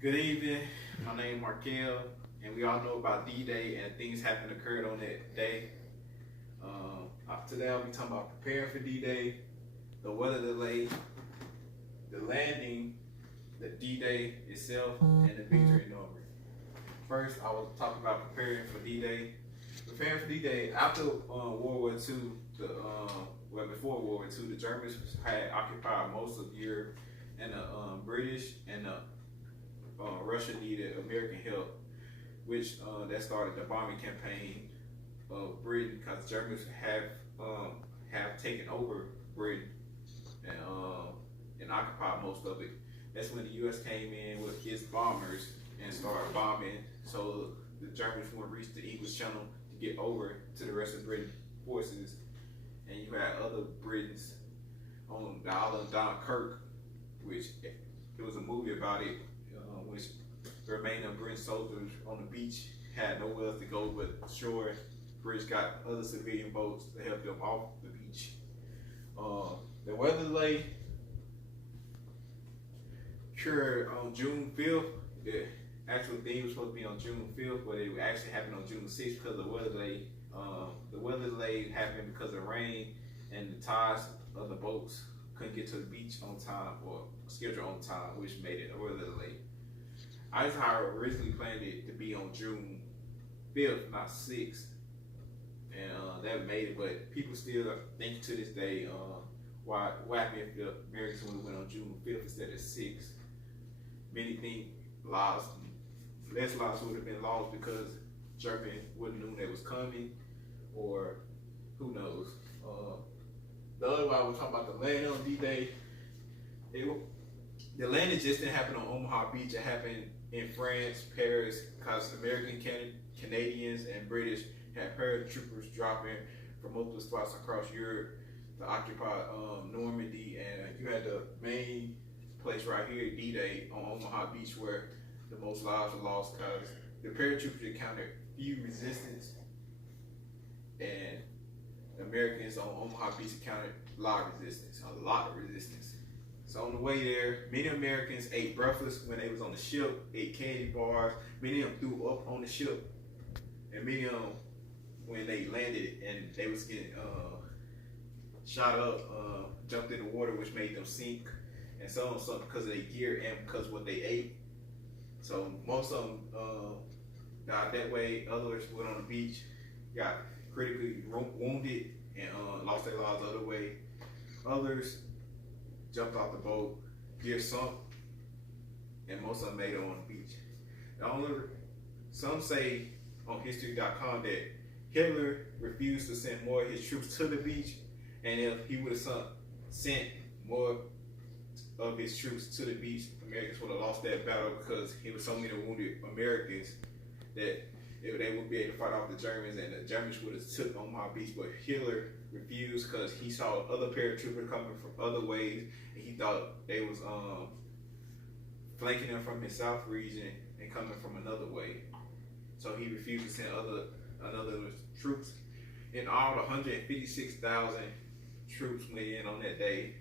Good evening. My name is Markel, and we all know about D-Day and things happened occurred on that day. Today I'll be talking about preparing for D-Day, the weather delay, the landing, the D-Day itself, and the victory number. First, I will talk about preparing for D-Day. Preparing for D-Day after World War II, before World War II, the Germans had occupied most of Europe, and the British and the Russia needed American help, which that started the bombing campaign of Britain because Germans have taken over Britain and occupied most of it. That's when the U.S. came in with its bombers and started bombing, so the Germans would reach the English Channel to get over to the rest of Britain forces, and you had other Britons on the island Dunkirk, which it was a movie about it, which the remaining British soldiers on the beach had nowhere else to go but shore. British got other civilian boats to help them off the beach. The weather delay occurred on June 5th. The actual thing was supposed to be on June 5th, but it actually happened on June 6th because of the weather delay. The weather delay happened because of rain and the tides of the boats couldn't get to the beach on time or schedule on time, which made it a weather delay. Eisenhower originally planned it to be on June 5th, not 6th, and that made it. But people still think to this day, why happened if the Americans would have went on June 5th instead of 6th? Many think less lives would have been lost because Germany wouldn't know that was coming, or who knows. The other one I was talking about the landing on D-Day. The landing just didn't happen on Omaha Beach. It happened in France, Paris, because American, Canadians, and British had paratroopers dropping from multiple spots across Europe to occupy Normandy, and you had the main place right here, D-Day, on Omaha Beach, where the most lives were lost because the paratroopers encountered few resistance, and the Americans on Omaha Beach encountered a lot of resistance. So on the way there, many Americans ate breakfast when they was on the ship, ate candy bars. Many of them threw up on the ship, and many of them, when they landed and they was getting shot up, jumped in the water, which made them sink, and some because of their gear and because of what they ate. So most of them died that way. Others went on the beach, got critically wounded, and lost their lives the other way. Others jumped off the boat, gear sunk, and most of them made it on the beach. Some say on history.com that Hitler refused to send more of his troops to the beach, and if he would have sent more of his troops to the beach, Americans would have lost that battle because he was so many wounded Americans that they would be able to fight off the Germans, and the Germans would have took Omaha Beach. But Hitler refused because he saw other paratroopers coming from other ways, and he thought they was flanking them from his south region and coming from another way. So he refused to send another troops. In all, 156,000 troops went in on that day.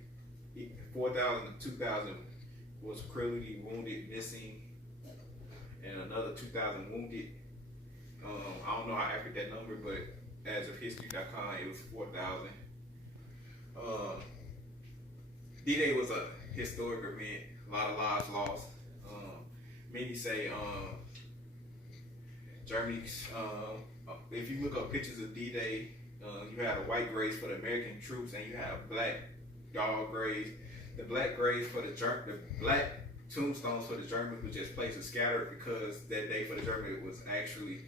4,000 to 2,000 was critically wounded, missing, and another 2,000 wounded. I don't know how accurate that number, but as of history.com, it was 4,000. D-Day was a historic event, a lot of lives lost. Many say Germany, if you look up pictures of D-Day, you had a white graves for the American troops, and you have black dog graves. The black graves for the black tombstones for the Germans were just places scattered because that day for the Germans it was actually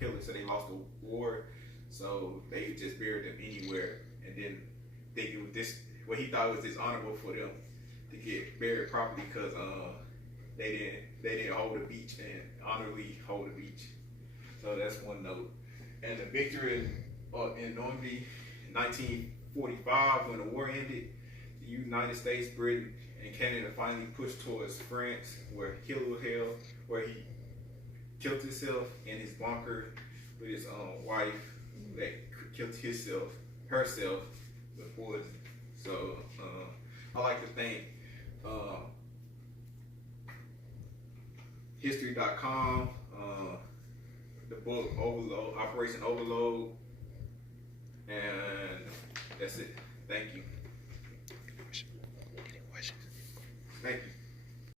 Hitler said they lost the war, so they just buried them anywhere, and then think it was what he thought was dishonorable for them to get buried properly because they didn't hold the beach and honorably hold the beach. So that's one note. And the victory in Normandy in 1945, when the war ended, the United States, Britain, and Canada finally pushed towards France, where Hitler held, where he killed himself in his bunker with his wife that killed herself before. So I like to thank history.com, the book Overload, Operation Overload, and that's it. Thank you. Thank you.